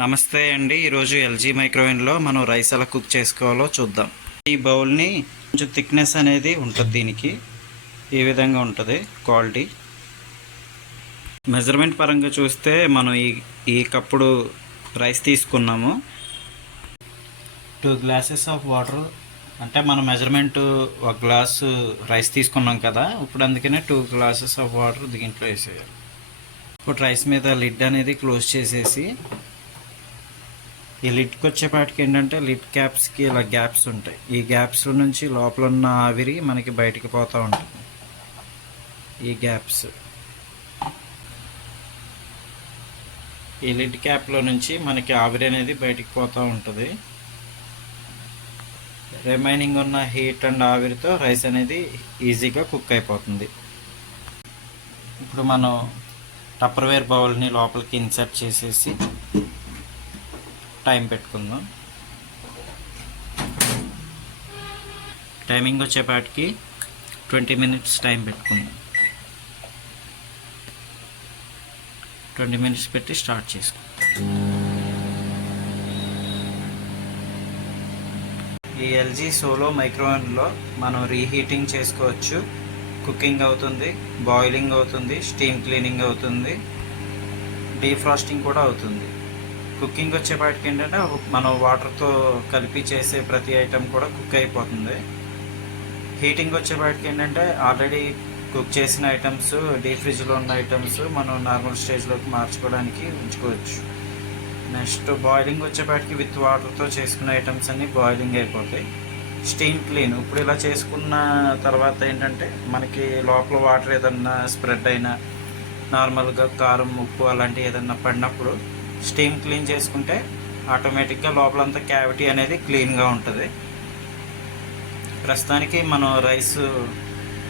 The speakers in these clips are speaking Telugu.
నమస్తే అండి. ఈరోజు ఎల్జీ మైక్రోవేవ్లో మనం రైస్ ఎలా కుక్ చేసుకోవాలో చూద్దాం. ఈ బౌల్ని కొంచెం థిక్నెస్ అనేది ఉంటుంది. దీనికి ఈ విధంగా ఉంటుంది క్వాలిటీ. మెజర్మెంట్ పరంగా చూస్తే మనం ఈ కప్పుడు రైస్ తీసుకున్నాము. 2 గ్లాసెస్ ఆఫ్ వాటర్, అంటే మనం మెజర్మెంట్ 1 గ్లాసు రైస్ తీసుకున్నాం కదా, ఇప్పుడు అందుకనే 2 గ్లాసెస్ ఆఫ్ వాటర్ దీంట్లో వేసేయాలి. ఇప్పుడు రైస్ మీద లిడ్ అనేది క్లోజ్ చేసేసి, ఈ లిడ్కి వచ్చేపాటికి ఏంటంటే లిడ్ క్యాప్స్కి ఇలా గ్యాప్స్ ఉంటాయి. ఈ గ్యాప్స్ నుంచి లోపల ఉన్న ఆవిరి మనకి బయటికి పోతూ ఉంటుంది. ఈ గ్యాప్స్, ఈ లిడ్ క్యాప్లో నుంచి మనకి ఆవిరి అనేది బయటికి పోతూ ఉంటుంది. రిమైనింగ్ ఉన్న హీట్ అండ్ ఆవిరితో రైస్ అనేది ఈజీగా కుక్ అయిపోతుంది. ఇప్పుడు మనం టప్పర్వేర్ బౌల్ని లోపలికి ఇన్సర్ట్ చేసేసి టైం పెట్టుకుందాం. టైమింగ్ వచ్చేపాటికి 20 మినిట్స్ టైం పెట్టుకుందాం. 20 మినిట్స్ పెట్టి స్టార్ట్ చేసుకుందాం. ఈ ఎల్జీ సోలో మైక్రోవేవ్లో మనం రీహీటింగ్ చేసుకోవచ్చు. కుకింగ్ అవుతుంది, బాయిలింగ్ అవుతుంది, స్టీమ్ క్లీనింగ్ అవుతుంది, డీఫ్రాస్టింగ్ కూడా అవుతుంది. కుకింగ్ వచ్చేపాటికి ఏంటంటే మనం వాటర్తో కలిపి చేసే ప్రతి ఐటెం కూడా కుక్ అయిపోతుంది. హీటింగ్ వచ్చేపాటికి ఏంటంటే ఆల్రెడీ కుక్ చేసిన ఐటమ్స్, డీప్ ఫ్రిడ్జ్లో ఉన్న ఐటమ్స్ మనం నార్మల్ స్టేజ్లోకి మార్చుకోవడానికి ఉంచుకోవచ్చు. నెక్స్ట్ బాయిలింగ్ వచ్చేపాటికి విత్ వాటర్తో చేసుకున్న ఐటమ్స్ అన్నీ బాయిలింగ్ అయిపోతాయి. స్టీమ్ క్లీన్, ఇప్పుడు ఇలా చేసుకున్న తర్వాత ఏంటంటే మనకి లోపల వాటర్ ఏదన్నా స్ప్రెడ్ అయినా, నార్మల్గా కారం, ఉప్పు అలాంటివి ఏదన్నా పడినప్పుడు స్టీమ్ క్లీన్ చేసుకుంటే ఆటోమేటిక్గా లోపలంతా క్యావిటీ అనేది క్లీన్గా ఉంటుంది. ప్రస్తుతానికి మనం రైస్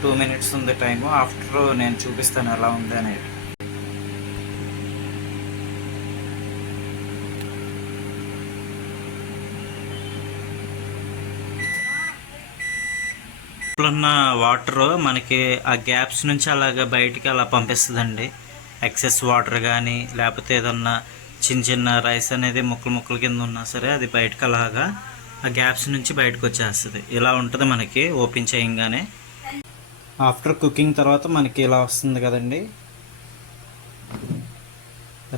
2 మినిట్స్ ఉంది టైము. ఆఫ్టర్ నేను చూపిస్తాను ఎలా ఉంది అనేది. ఉన్న వాటర్ మనకి ఆ గ్యాప్స్ నుంచి అలాగా బయటికి అలా పంపిస్తుందండి. ఎక్సెస్ వాటర్ కానీ లేకపోతే ఏదన్నా చిన్న చిన్న రైస్ అనేది ముక్కలు కింద ఉన్నా సరే అది బయటకు అలాగా ఆ గ్యాప్స్ నుంచి బయటకు వచ్చేస్తుంది. ఇలా ఉంటుంది మనకి ఓపెన్ చేయంగానే. ఆఫ్టర్ కుకింగ్ తర్వాత మనకి ఇలా వస్తుంది కదండి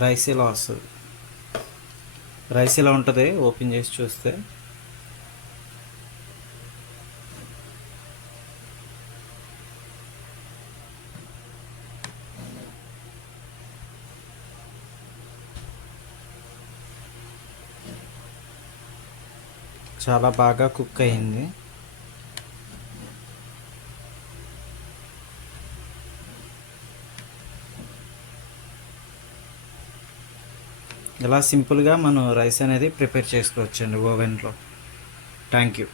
రైస్. ఇలా వస్తుంది. రైస్ ఇలా ఉంటుంది ఓపెన్ చేసి చూస్తే. చాలా బాగా కుక్ అయింది. ఇలా సింపుల్గా మనం రైస్ అనేది ప్రిపేర్ చేసుకోవచ్చండి ఓవెన్లో. Thank you.